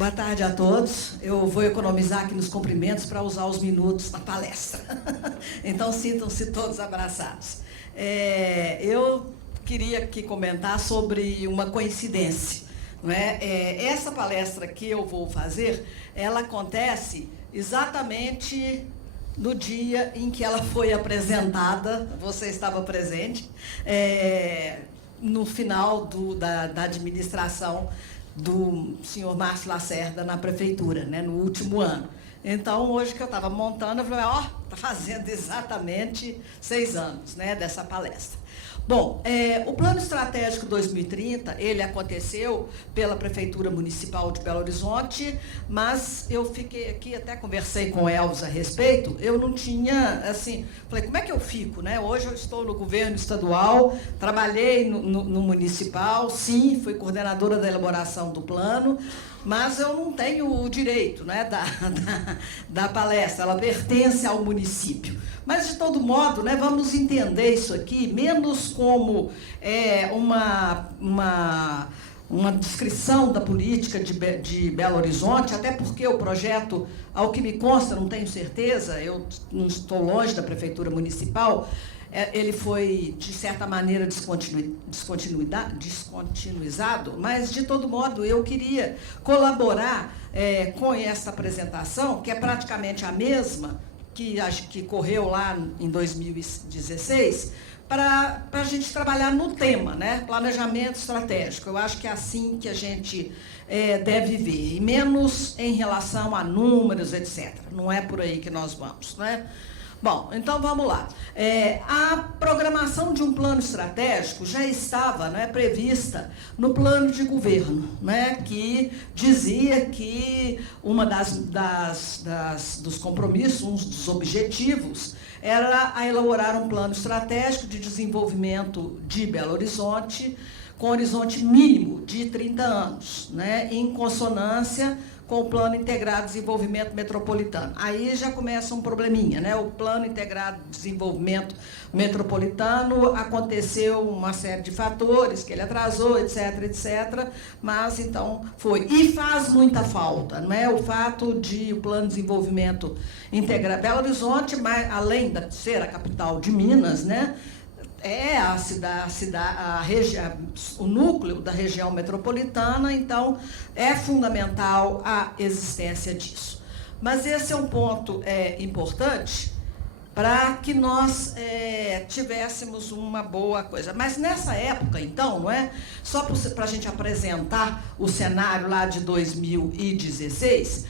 Boa tarde a todos. Eu vou economizar aqui nos cumprimentos para usar os minutos na palestra. Então, sintam-se todos abraçados. Eu queria aqui comentar sobre uma coincidência. Não é? Essa palestra que eu vou fazer, ela acontece exatamente no dia em que ela foi apresentada, você estava presente, no final da administração do senhor Márcio Lacerda na prefeitura, né, no último ano. Então, hoje que eu estava montando, eu falei, está fazendo exatamente 6 anos, né, dessa palestra. Bom, o Plano Estratégico 2030, ele aconteceu pela Prefeitura Municipal de Belo Horizonte, mas eu fiquei aqui, até conversei com o Elvis a respeito, eu não tinha, assim, falei, como é que eu fico, né? Hoje eu estou no governo estadual, trabalhei no municipal, sim, fui coordenadora da elaboração do plano, mas eu não tenho o direito, né, da palestra, ela pertence ao município. Mas, de todo modo, né, vamos entender isso aqui, menos como uma descrição da política de Belo Horizonte, até porque o projeto, ao que me consta, não tenho certeza, eu não estou longe da Prefeitura Municipal, ele foi, de certa maneira, descontinuizado, mas, de todo modo, eu queria colaborar com essa apresentação, que é praticamente a mesma, que correu lá em 2016, para a gente trabalhar no tema, né? Planejamento estratégico. Eu acho que é assim que a gente deve ver, e menos em relação a números, etc. Não é por aí que nós vamos, né? Bom, então vamos lá. A programação de um plano estratégico já estava, né, prevista no plano de governo, né, que dizia que uma dos compromissos, um dos objetivos, era a elaborar um plano estratégico de desenvolvimento de Belo Horizonte, com horizonte mínimo de 30 anos, né, em consonância com o Plano Integrado de Desenvolvimento Metropolitano. Aí já começa um probleminha, né? O Plano Integrado de Desenvolvimento Metropolitano aconteceu uma série de fatores, que ele atrasou, etc., etc., mas então foi. E faz muita falta, não é? O fato de o Plano de Desenvolvimento Integrado Belo Horizonte, mas, além de ser a capital de Minas, né? O núcleo da região metropolitana, então é fundamental a existência disso. Mas esse é um ponto importante para que nós tivéssemos uma boa coisa. Mas nessa época, então, não é? Só para a gente apresentar o cenário lá de 2016,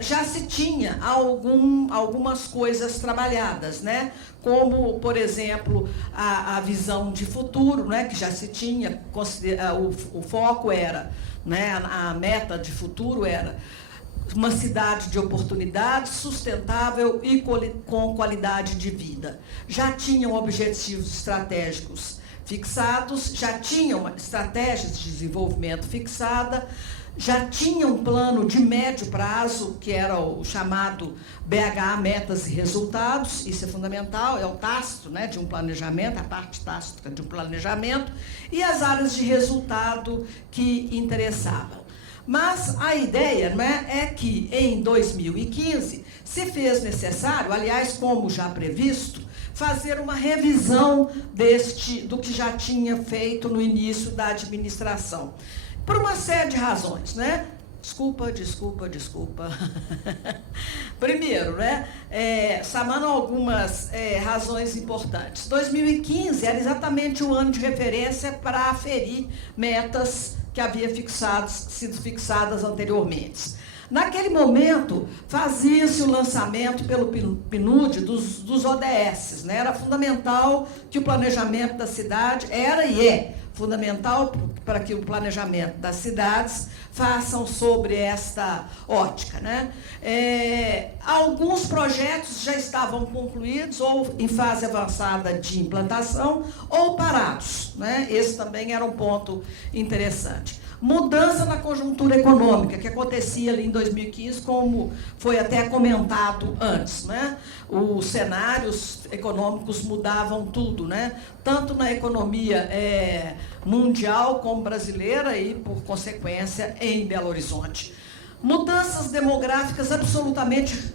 já se tinha algumas coisas trabalhadas, né? Como, por exemplo, a visão de futuro, né? Que já se tinha, o foco era, né? A meta de futuro era uma cidade de oportunidades, sustentável e com qualidade de vida. Já tinham objetivos estratégicos fixados, já tinham estratégias de desenvolvimento fixada, já tinha um plano de médio prazo, que era o chamado BH, Metas e Resultados, isso é fundamental, é o tácito, né, de um planejamento, a parte tácita de um planejamento, e as áreas de resultado que interessavam. Mas a ideia, né, é que em 2015 se fez necessário, aliás, como já previsto, fazer uma revisão do que já tinha feito no início da administração. Por uma série de razões, né? Desculpa. Primeiro, né, chamando algumas razões importantes. 2015 era exatamente o ano de referência para aferir metas que haviam sido fixadas anteriormente. Naquele momento, fazia-se o lançamento pelo PNUD dos ODS, né? Era fundamental que o planejamento da cidade, era e é fundamental para que o planejamento das cidades façam sobre esta ótica, né? Alguns projetos já estavam concluídos ou em fase avançada de implantação ou parados, né? Esse também era um ponto interessante. Mudança na conjuntura econômica, que acontecia ali em 2015, como foi até comentado antes, né? Os cenários econômicos mudavam tudo, né? Tanto na economia mundial como brasileira e, por consequência, em Belo Horizonte. Mudanças demográficas absolutamente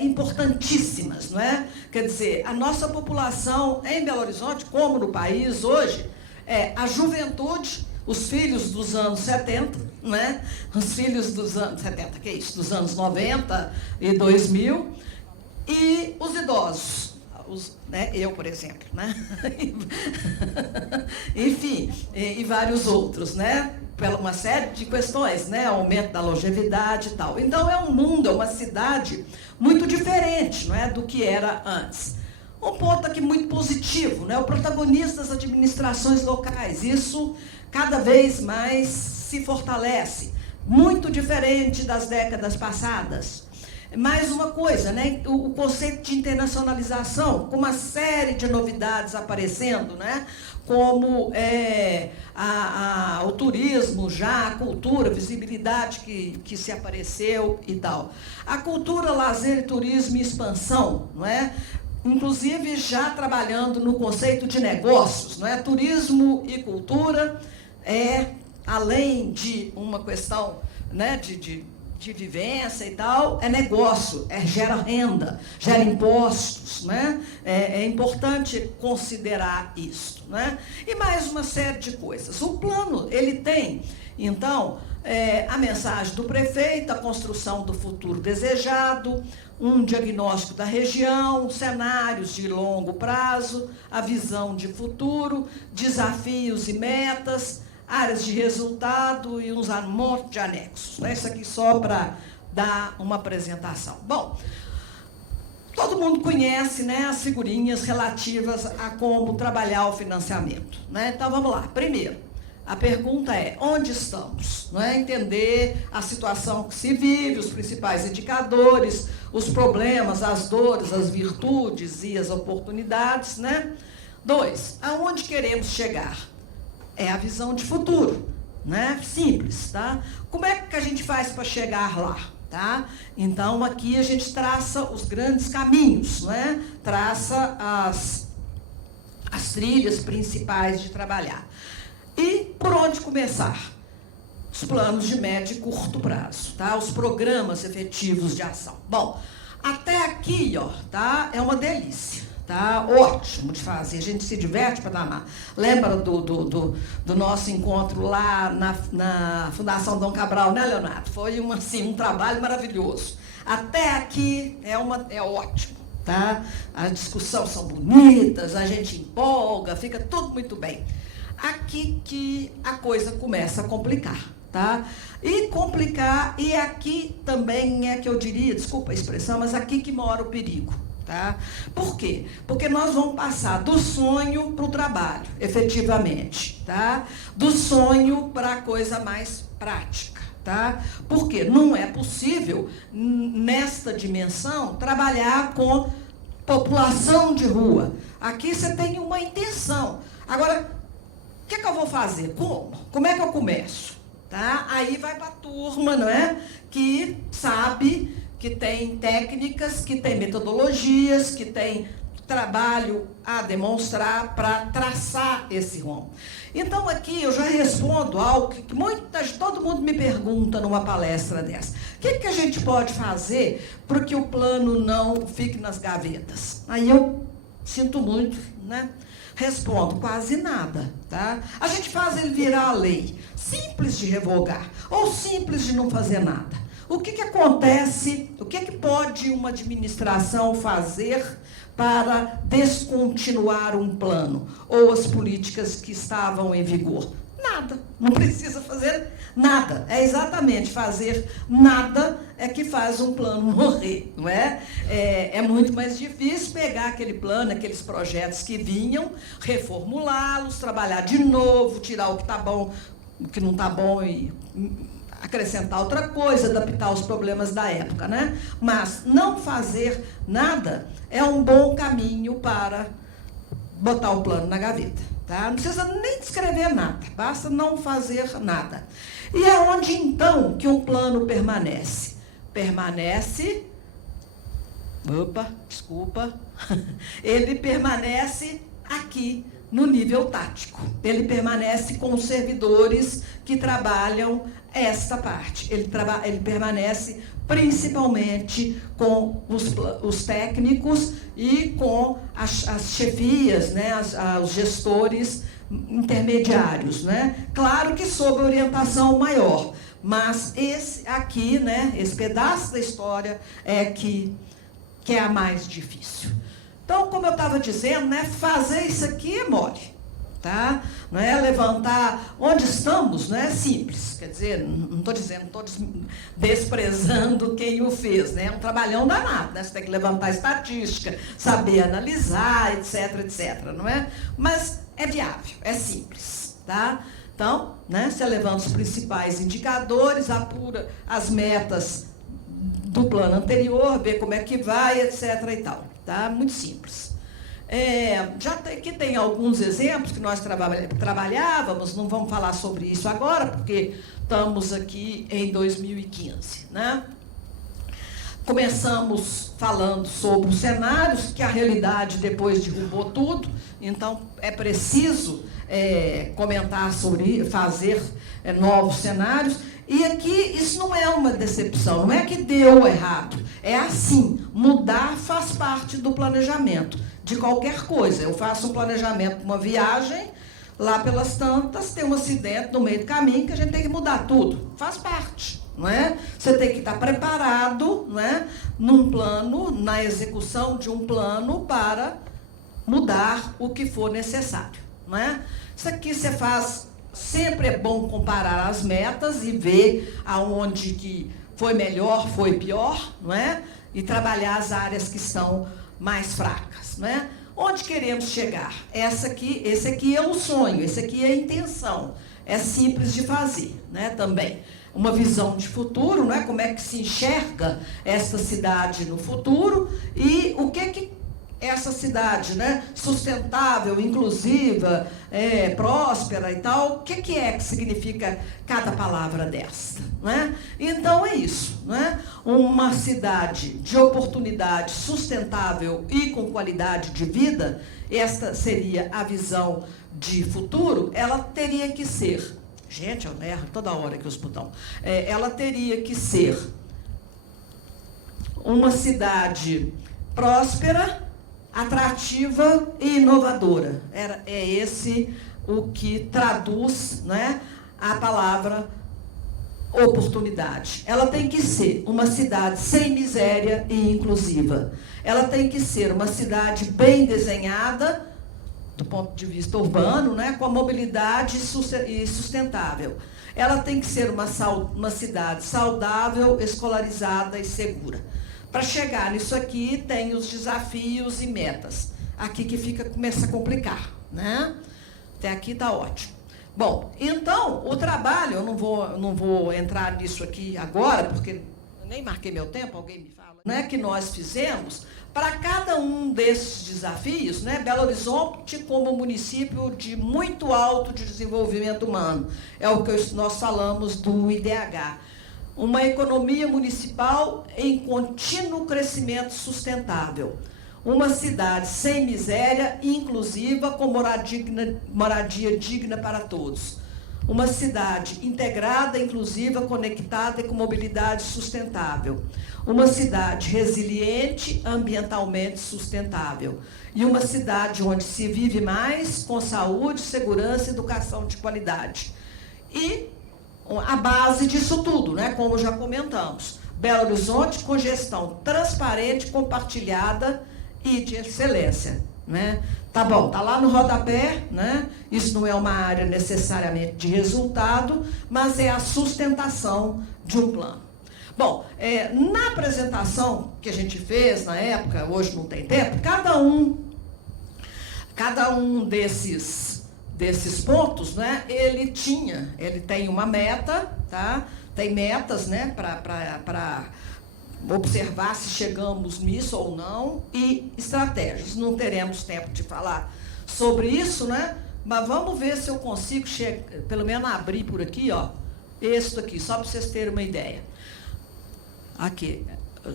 importantíssimas, não é? Quer dizer, a nossa população em Belo Horizonte, como no país hoje, a juventude, os filhos dos anos 70, não é? Os filhos dos anos 70, que é isso? Dos anos 90 e 2000, e os idosos. Eu, por exemplo, né? Enfim, e vários outros, né? Pela uma série de questões, né? Aumento da longevidade e tal. Então, é um mundo, é uma cidade muito diferente, não é, do que era antes. Um ponto aqui muito positivo, né? O protagonismo das administrações locais. Isso cada vez mais se fortalece. Muito diferente das décadas passadas. Mais uma coisa, né? O conceito de internacionalização, com uma série de novidades aparecendo, né? Como o turismo já, a cultura, a visibilidade que se apareceu e tal. A cultura, lazer, turismo e expansão, não é? Inclusive já trabalhando no conceito de negócios, não é? Turismo e cultura além de uma questão, né, de vivência e tal, é negócio, gera renda, gera impostos, né? É importante considerar isso, né? E mais uma série de coisas. O plano, ele tem, então, a mensagem do prefeito, a construção do futuro desejado, um diagnóstico da região, cenários de longo prazo, a visão de futuro, desafios e metas, áreas de resultado e um monte de anexos. Isso aqui só para dar uma apresentação. Bom, todo mundo conhece, né, as figurinhas relativas a como trabalhar o financiamento, né? Então, vamos lá. Primeiro, a pergunta é, onde estamos? Não é? Entender a situação que se vive, os principais indicadores, os problemas, as dores, as virtudes e as oportunidades, né? 2, aonde queremos chegar? É a visão de futuro, né? Simples, tá? Como é que a gente faz para chegar lá, tá? Então, aqui a gente traça os grandes caminhos, né? Traça as trilhas principais de trabalhar. E por onde começar? Os planos de médio e curto prazo, tá? Os programas efetivos de ação. Bom, até aqui, ó, tá? É uma delícia. Tá? Ótimo de fazer, a gente se diverte para danar. Lembra do nosso encontro lá na Fundação Dom Cabral, né, Leonardo? Foi um trabalho maravilhoso. Até aqui é ótimo, tá? As discussões são bonitas, a gente empolga, fica tudo muito bem. Aqui que a coisa começa a complicar, tá? E complicar, e aqui também que eu diria, desculpa a expressão, mas aqui que mora o perigo. Tá? Por quê? Porque nós vamos passar do sonho para o trabalho, efetivamente, tá? Do sonho para a coisa mais prática, tá? Porque não é possível, nesta dimensão, trabalhar com população de rua. Aqui você tem uma intenção. Agora, o que eu vou fazer? Como? Como é que eu começo? Tá? Aí vai para a turma, não é? Que sabe, que tem técnicas, que tem metodologias, que tem trabalho a demonstrar para traçar esse rumo. Então, aqui eu já respondo algo que todo mundo me pergunta numa palestra dessa. O que a gente pode fazer para que o plano não fique nas gavetas? Aí eu sinto muito, né? Respondo, quase nada, tá? A gente faz ele virar a lei, simples de revogar, ou simples de não fazer nada. O que acontece, o que pode uma administração fazer para descontinuar um plano ou as políticas que estavam em vigor? Nada, não precisa fazer nada. É exatamente fazer nada que faz um plano morrer, não é? É muito mais difícil pegar aquele plano, aqueles projetos que vinham, reformulá-los, trabalhar de novo, tirar o que está bom, o que não está bom e acrescentar outra coisa, adaptar os problemas da época, né? Mas não fazer nada é um bom caminho para botar o plano na gaveta, tá? Não precisa nem escrever nada, basta não fazer nada. E é onde, então, que um plano permanece? Permanece... Opa, desculpa. Ele permanece aqui, no nível tático. Ele permanece com os servidores que trabalham esta parte. Ele permanece principalmente com os técnicos e com as chefias, né, os gestores intermediários, né? Claro que sob orientação maior, mas esse aqui, né, esse pedaço da história que é a mais difícil. Então, como eu estava dizendo, né, fazer isso aqui é mole, tá? Não é levantar onde estamos, não é simples. Quer dizer, não estou dizendo, não estou desprezando quem o fez, né? É um trabalhão danado, né? Você tem que levantar estatística, saber analisar, etc, etc, não é? Mas é viável, é simples, tá? Então, né, você levanta os principais indicadores, apura as metas do plano anterior, vê como é que vai, etc e tal, tá? Muito simples. Aqui tem alguns exemplos que nós trabalhávamos, não vamos falar sobre isso agora, porque estamos aqui em 2015, né? Começamos falando sobre os cenários, que a realidade depois derrubou tudo, então é preciso comentar sobre, fazer novos cenários. E aqui isso não é uma decepção, não é que deu errado, é assim, mudar faz parte do planejamento de qualquer coisa. Eu faço um planejamento para uma viagem, lá pelas tantas tem um acidente no meio do caminho que a gente tem que mudar tudo, faz parte. Não é? Você tem que estar preparado, não é? Num plano, na execução de um plano para mudar o que for necessário. Não é? Isso aqui você faz, sempre é bom comparar as metas e ver aonde que foi melhor, foi pior, não é? E trabalhar as áreas que estão mais fracas. Não é? Onde queremos chegar? Esse aqui é o sonho, esse aqui é a intenção. É simples de fazer, né? Também. Uma visão de futuro, não é? Como é que se enxerga essa cidade no futuro e o que essa cidade, né, sustentável, inclusiva, próspera e tal, o que é que significa cada palavra desta, não é? Então é isso, não é? Uma cidade de oportunidade sustentável e com qualidade de vida, esta seria a visão de futuro, ela teria que ser. Gente, eu erro toda hora que os botões. Ela teria que ser uma cidade próspera, atrativa e inovadora. É esse o que traduz, né, a palavra oportunidade. Ela tem que ser uma cidade sem miséria e inclusiva. Ela tem que ser uma cidade bem desenhada, do ponto de vista urbano, né, com a mobilidade e sustentável. Ela tem que ser uma cidade saudável, escolarizada e segura. Para chegar nisso aqui, tem os desafios e metas. Aqui que começa a complicar, né? Até aqui está ótimo. Bom, então, o trabalho, eu não vou entrar nisso aqui agora, porque eu nem marquei meu tempo, alguém me fala, né, que nós fizemos. Para cada um desses desafios, né, Belo Horizonte como município de muito alto de desenvolvimento humano, é o que nós falamos do IDH. Uma economia municipal em contínuo crescimento sustentável. Uma cidade sem miséria, inclusiva, com moradia digna para todos. Uma cidade integrada, inclusiva, conectada e com mobilidade sustentável. Uma cidade resiliente, ambientalmente sustentável. E uma cidade onde se vive mais, com saúde, segurança e educação de qualidade. E a base disso tudo, né, como já comentamos, Belo Horizonte com gestão transparente, compartilhada e de excelência. Né? Tá bom, tá lá no rodapé, né? Isso não é uma área necessariamente de resultado, mas é a sustentação de um plano. Bom, na apresentação que a gente fez na época, hoje não tem tempo, cada um desses pontos, né, ele tem uma meta, tá? Tem metas, né, para observar se chegamos nisso ou não, e estratégias. Não teremos tempo de falar sobre isso, né? Mas vamos ver se eu consigo pelo menos abrir por aqui, ó, isso aqui, só para vocês terem uma ideia. Aqui.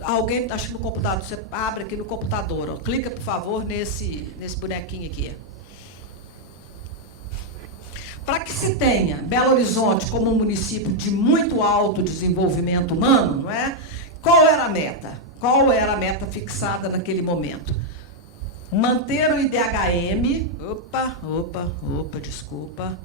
Alguém, acho que no computador, você abre aqui no computador, ó, clica, por favor, nesse bonequinho aqui. para que se tenha Belo Horizonte como um município de muito alto desenvolvimento humano, não é? Qual era a meta? Qual era a meta fixada naquele momento? Manter o IDHM, desculpa.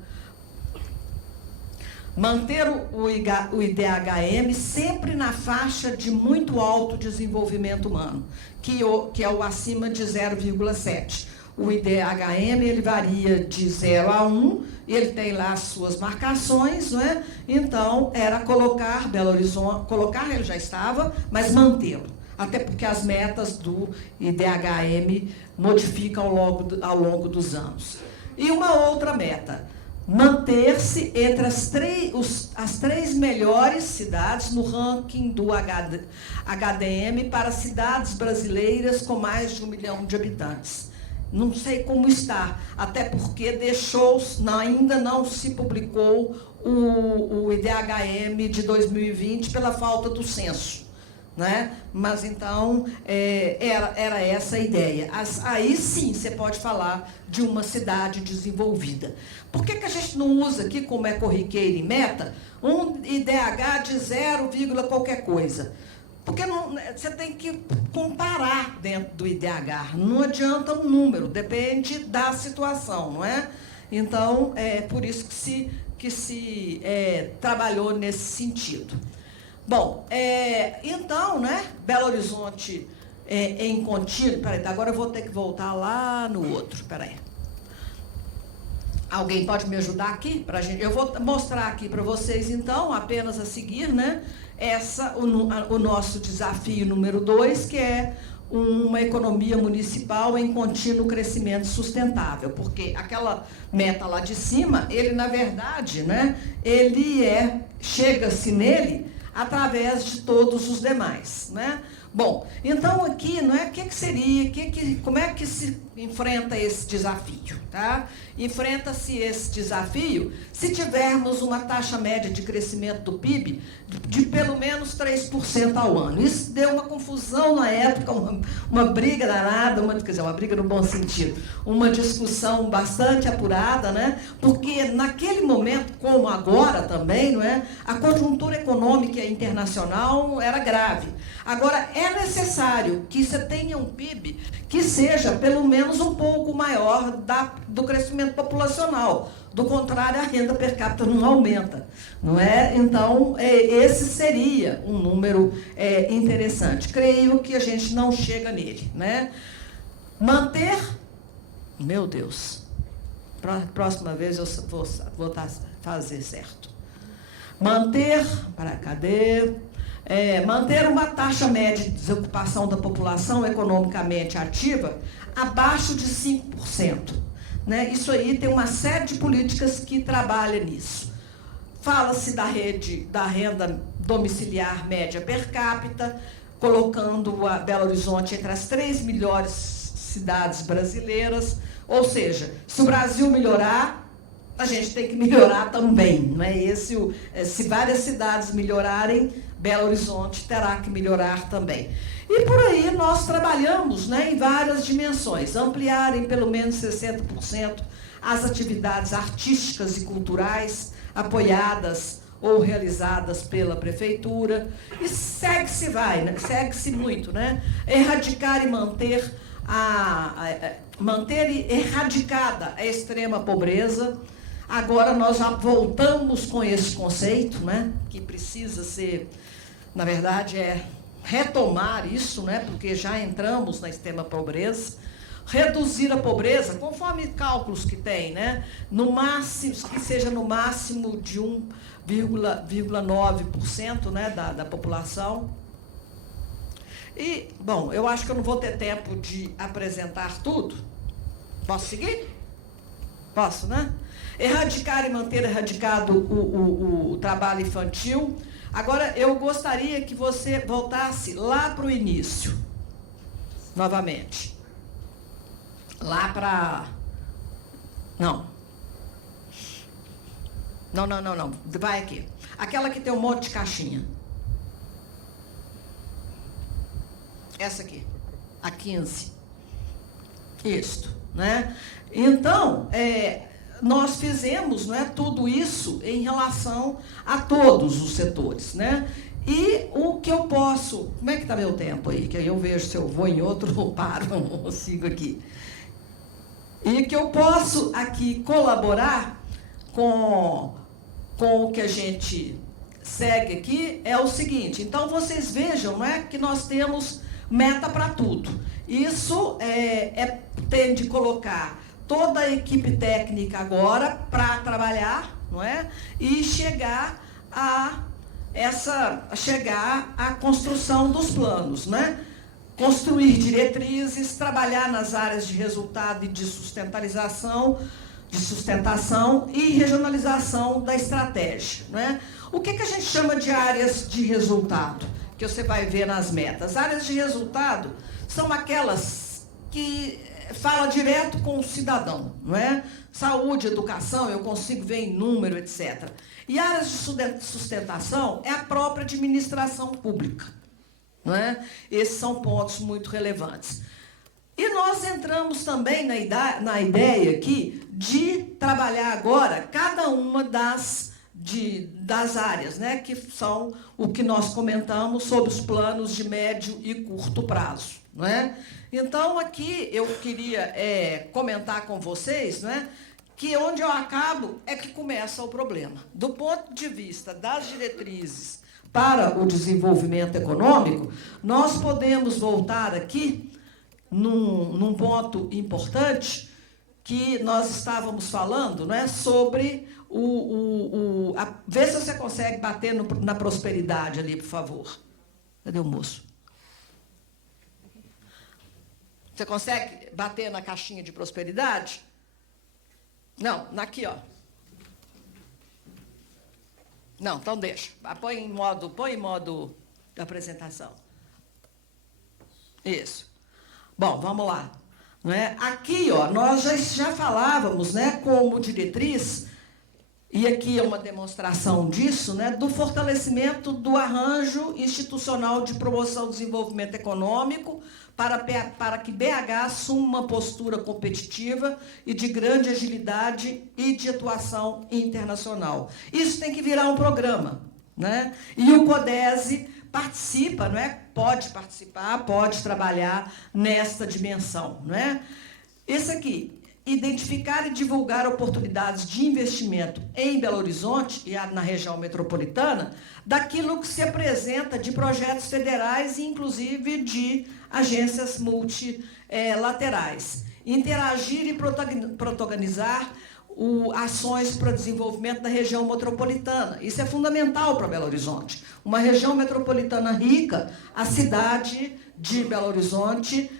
Manter o IDHM sempre na faixa de muito alto desenvolvimento humano, que é o acima de 0,7. O IDHM ele varia de 0 a 1, ele tem lá as suas marcações, não é? Então, era colocar Belo Horizonte, colocar ele já estava, mas mantê-lo. Até porque as metas do IDHM modificam ao longo dos anos. E uma outra meta, manter-se entre as três melhores cidades no ranking do HDM para cidades brasileiras com mais de 1 milhão de habitantes. Não sei como está, até porque ainda não se publicou o IDHM de 2020 pela falta do censo. Né? Mas então era essa a ideia. Aí sim você pode falar de uma cidade desenvolvida. Por que a gente não usa aqui, como é corriqueiro e meta, um IDH de 0, qualquer coisa? Porque você tem que comparar dentro do IDH. Não adianta um número, depende da situação, não é? Então, é por isso que se trabalhou nesse sentido. Bom, então, né, Belo Horizonte em contínuo... Peraí, agora eu vou ter que voltar lá no outro, peraí. Alguém pode me ajudar aqui? Eu vou mostrar aqui para vocês, então, apenas a seguir, né, o nosso desafio número 2, que é uma economia municipal em contínuo crescimento sustentável, porque aquela meta lá de cima, ele, na verdade, né, chega-se nele através de todos os demais, né? Bom, então aqui, não é, como é que se enfrenta esse desafio, tá? Enfrenta-se esse desafio se tivermos uma taxa média de crescimento do PIB de pelo menos 3% ao ano. Isso deu uma confusão na época, uma briga danada, uma briga no bom sentido, uma discussão bastante apurada, né? Porque naquele momento, como agora também, não é? A conjuntura econômica internacional era grave. Agora, é necessário que você tenha um PIB que seja pelo menos um pouco maior do crescimento populacional. Do contrário, a renda per capita não aumenta, não é? Então, esse seria um número interessante. Creio que a gente não chega nele, né? Manter... Meu Deus. Próxima vez eu vou fazer certo. Manter... Cadê? Manter uma taxa média de desocupação da população economicamente ativa abaixo de 5%. Né? Isso aí tem uma série de políticas que trabalham nisso. Fala-se da renda domiciliar média per capita, colocando a Belo Horizonte entre as 3 melhores cidades brasileiras. Ou seja, se o Brasil melhorar, a gente tem que melhorar também. Não é? Se várias cidades melhorarem, Belo Horizonte terá que melhorar também. E por aí nós trabalhamos, né, em várias dimensões. Ampliar em pelo menos 60% as atividades artísticas e culturais apoiadas ou realizadas pela prefeitura. E segue-se muito, né? Erradicar e manter erradicada a extrema pobreza. Agora nós já voltamos com esse conceito, né, que precisa ser, na verdade, retomar isso, né, porque já entramos na extrema pobreza. Reduzir a pobreza, conforme cálculos que tem, né, no máximo, que seja no máximo de 1,9%, né, da população. E, bom, eu acho que eu não vou ter tempo de apresentar tudo. Posso seguir? Posso, né? Erradicar e manter erradicado o trabalho infantil. Agora, eu gostaria que você voltasse lá para o início, novamente. Lá para... Não. Vai aqui. Aquela que tem um monte de caixinha. Essa aqui. A 15. Isto, né? Então, nós fizemos, não é, tudo isso em relação a todos os setores, né? E o que eu posso... Como é que está meu tempo aí? Que aí eu vejo se eu vou em outro ou paro, ou sigo aqui. E que eu posso aqui colaborar com o que a gente segue aqui é o seguinte. Então, vocês vejam, não é, que nós temos meta para tudo. Isso tem de colocar toda a equipe técnica agora para trabalhar, não é? E chegar à construção dos planos, né? Construir diretrizes, trabalhar nas áreas de resultado e de sustentação e regionalização da estratégia, né? O que a gente chama de áreas de resultado, que você vai ver nas metas? Áreas de resultado são aquelas que fala direto com o cidadão, não é? Saúde, educação, eu consigo ver em número, etc. E áreas de sustentação é a própria administração pública, não é? Esses são pontos muito relevantes. E nós entramos também na ideia aqui de trabalhar agora cada uma das áreas, né, que são o que nós comentamos sobre os planos de médio e curto prazo, não é? Então, aqui eu queria comentar com vocês, não é, que onde eu acabo é que começa o problema. Do ponto de vista das diretrizes para o desenvolvimento econômico, nós podemos voltar aqui num ponto importante que nós estávamos falando, não é, sobre vê se você consegue bater na prosperidade ali, por favor. Cadê o moço? Você consegue bater na caixinha de prosperidade? Não, aqui, ó. Não, então deixa. Põe em modo de apresentação. Isso. Bom, vamos lá. Não é? Aqui, ó, nós já falávamos, né, como diretriz, e aqui é uma demonstração disso, né, do fortalecimento do arranjo institucional de promoção do desenvolvimento econômico para que BH assuma uma postura competitiva e de grande agilidade e de atuação internacional. Isso tem que virar um programa, né? E o CODESE participa, não é? Pode participar, pode trabalhar nesta dimensão, não é? Esse aqui, identificar e divulgar oportunidades de investimento em Belo Horizonte e na região metropolitana, daquilo que se apresenta de projetos federais e, inclusive, de agências multilaterais. Interagir e protagonizar ações para o desenvolvimento da região metropolitana. Isso é fundamental para Belo Horizonte. Uma região metropolitana rica, a cidade de Belo Horizonte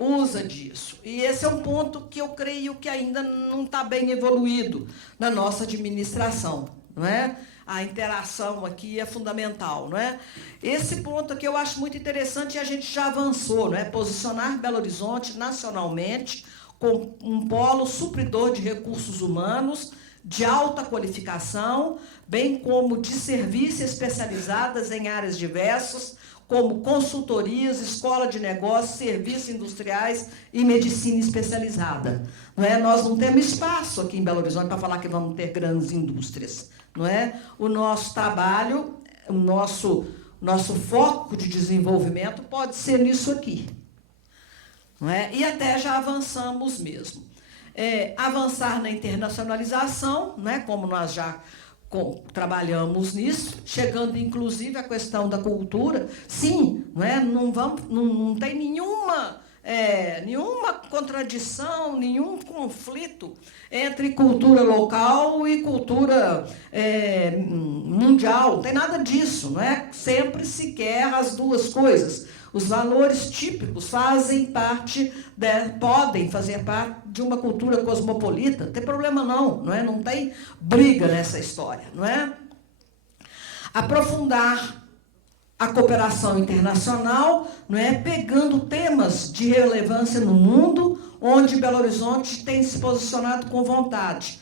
usa disso. E esse é um ponto que eu creio que ainda não está bem evoluído na nossa administração, não é? A interação aqui é fundamental, não é? Esse ponto aqui eu acho muito interessante e a gente já avançou, não é? Posicionar Belo Horizonte nacionalmente com um polo supridor de recursos humanos de alta qualificação, bem como de serviços especializadas em áreas diversas, como consultorias, escola de negócios, serviços industriais e medicina especializada. Não é? Nós não temos espaço aqui em Belo Horizonte para falar que vamos ter grandes indústrias. Não é? O nosso trabalho, o nosso foco de desenvolvimento pode ser nisso aqui. Não é? E até já avançamos mesmo. Avançar na internacionalização, né, como nós já trabalhamos nisso, chegando inclusive à questão da cultura. Sim, não tem nenhuma contradição, nenhum conflito entre cultura local e cultura mundial. Não tem nada disso, não é? Sempre se quer as duas coisas. Os valores típicos podem fazer parte de uma cultura cosmopolita. Não tem problema não é? Não tem briga nessa história, não é? Aprofundar a cooperação internacional, não é? Pegando temas de relevância no mundo, onde Belo Horizonte tem se posicionado com vantagem,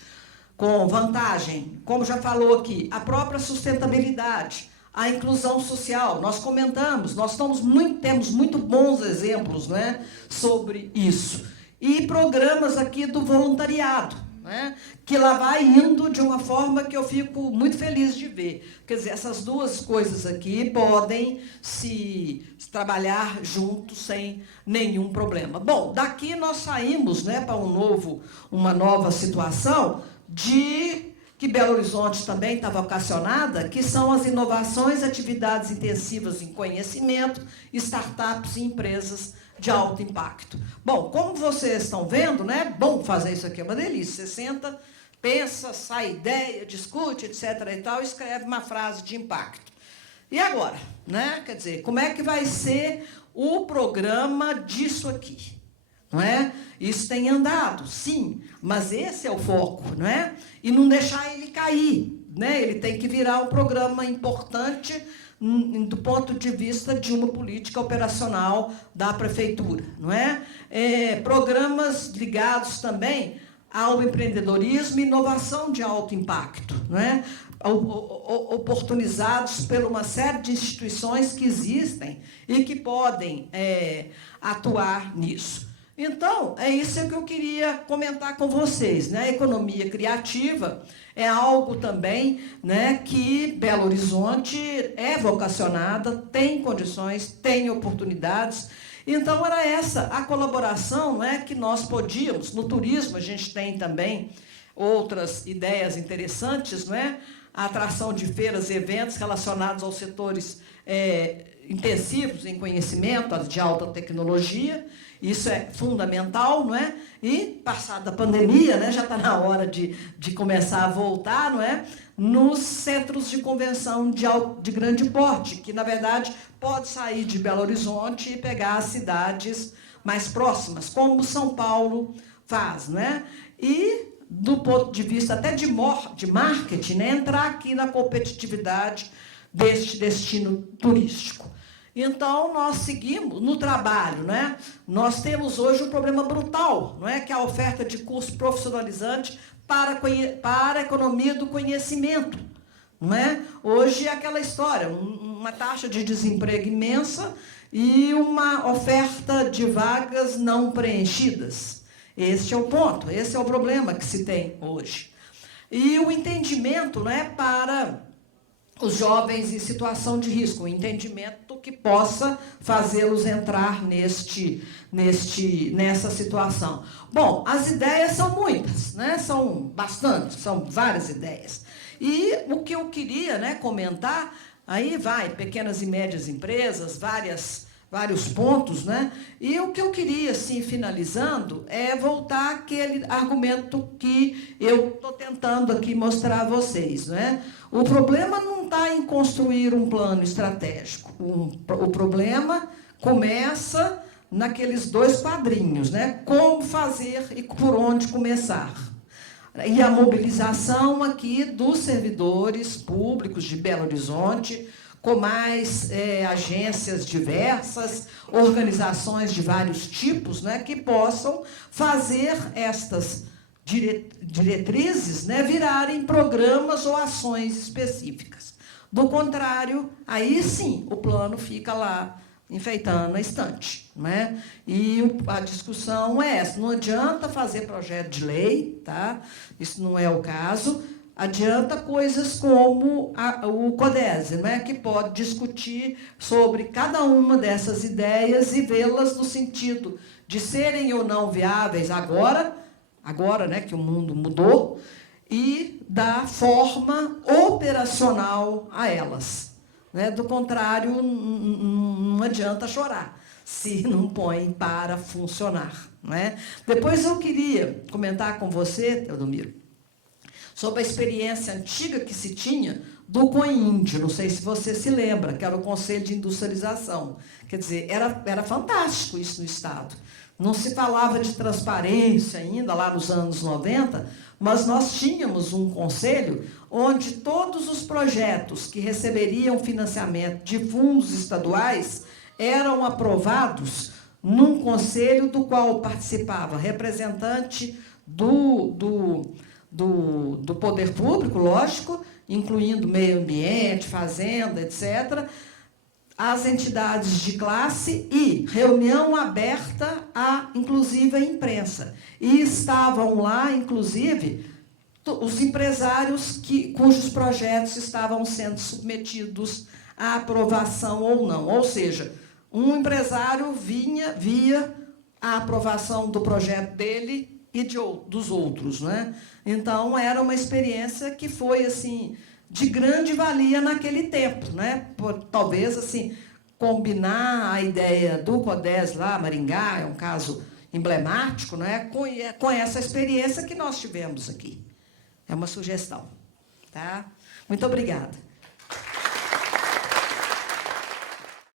como já falou aqui, a própria sustentabilidade, a inclusão social. Nós comentamos, temos muito bons exemplos, né, sobre isso. E programas aqui do voluntariado, né, que ela vai indo de uma forma que eu fico muito feliz de ver. Quer dizer, essas duas coisas aqui podem se trabalhar juntos sem nenhum problema. Bom, daqui nós saímos, né, para uma nova situação de que Belo Horizonte também está vocacionada, que são as inovações, atividades intensivas em conhecimento, startups e empresas de alto impacto. Bom, como vocês estão vendo, né, bom fazer isso aqui, é uma delícia. Você senta, pensa, sai ideia, discute, etc. e tal, escreve uma frase de impacto. E agora, né, quer dizer, como é que vai ser o programa disso aqui? Não é? Isso tem andado, sim, mas esse é o foco, não é? E não deixar ele cair, né? Ele tem que virar um programa importante do ponto de vista de uma política operacional da prefeitura, não é? Programas ligados também ao empreendedorismo e inovação de alto impacto, não é? Oportunizados por uma série de instituições que existem e que podem atuar nisso. Então, é isso que eu queria comentar com vocês, né? A economia criativa é algo também, né, que Belo Horizonte é vocacionada, tem condições, tem oportunidades. Então, era essa a colaboração, né, que nós podíamos. No turismo, a gente tem também outras ideias interessantes, não é? A atração de feiras e eventos relacionados aos setores intensivos em conhecimento, de alta tecnologia. Isso é fundamental, não é? E, passada a pandemia, né, já está na hora de começar a voltar, não é? Nos centros de convenção de grande porte, que, na verdade, pode sair de Belo Horizonte e pegar as cidades mais próximas, como São Paulo faz, não é? E, do ponto de vista até de marketing, né, entrar aqui na competitividade deste destino turístico. Então, nós seguimos no trabalho, né? Nós temos hoje um problema brutal, não é? Que é a oferta de curso profissionalizante para a economia do conhecimento, não é? Hoje é aquela história, uma taxa de desemprego imensa e uma oferta de vagas não preenchidas. Este é o ponto, esse é o problema que se tem hoje. E o entendimento, não é, para os jovens em situação de risco, um entendimento que possa fazê-los entrar nessa situação. Bom, as ideias são muitas, né? São bastantes, são várias ideias. E o que eu queria, né, comentar, aí vai, pequenas e médias empresas, vários pontos, né? E o que eu queria, assim, finalizando, é voltar àquele argumento que eu estou tentando aqui mostrar a vocês, né? O problema não está em construir um plano estratégico. O problema começa naqueles dois quadrinhos, né? Como fazer e por onde começar. E a mobilização aqui dos servidores públicos de Belo Horizonte, com mais agências diversas, organizações de vários tipos, né, que possam fazer estas diretrizes, né, virarem programas ou ações específicas. Do contrário, aí sim o plano fica lá enfeitando a estante, né? E a discussão é essa. Não adianta fazer projeto de lei, tá? Isso não é o caso. Adianta coisas como o CODESE, né, que pode discutir sobre cada uma dessas ideias e vê-las no sentido de serem ou não viáveis agora, né, que o mundo mudou, e da forma operacional a elas, né? Do contrário, não adianta chorar se não põe para funcionar, né? Depois eu queria comentar com você, Teodomiro, sobre a experiência antiga que se tinha do COINDE, não sei se você se lembra, que era o Conselho de Industrialização. Quer dizer, era fantástico isso no Estado. Não se falava de transparência ainda, lá nos anos 90, mas nós tínhamos um conselho onde todos os projetos que receberiam financiamento de fundos estaduais eram aprovados num conselho do qual participava representante do poder público, lógico, incluindo meio ambiente, fazenda, etc., às entidades de classe e reunião aberta inclusive, à imprensa. E estavam lá, inclusive, os empresários cujos projetos estavam sendo submetidos à aprovação ou não. Ou seja, um empresário via a aprovação do projeto dele e dos outros, né? Então, era uma experiência que foi, assim, de grande valia naquele tempo, né? Talvez, assim, combinar a ideia do CODES lá, Maringá, é um caso emblemático, né? Com essa experiência que nós tivemos aqui. É uma sugestão. Tá? Muito obrigada.